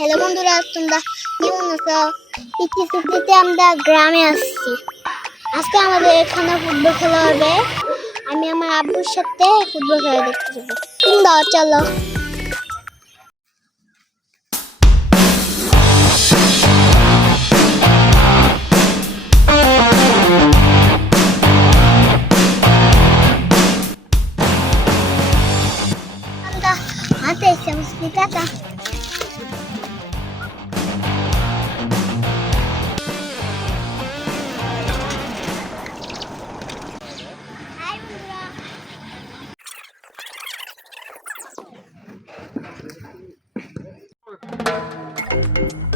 Hello বন্ধুরা, তোমরা কেমন আছো? পিকনিক ছুটিতে আমরা গ্রামে আসছি। আজকে আমাদের এখানে ফুটবল খেলা হবে। আমি আমার আব্বুর সাথে ফুটবল খেলা দেখতে যাবো। তোমরাও চলো। আমরা হাতে এসে টাটা। Hi,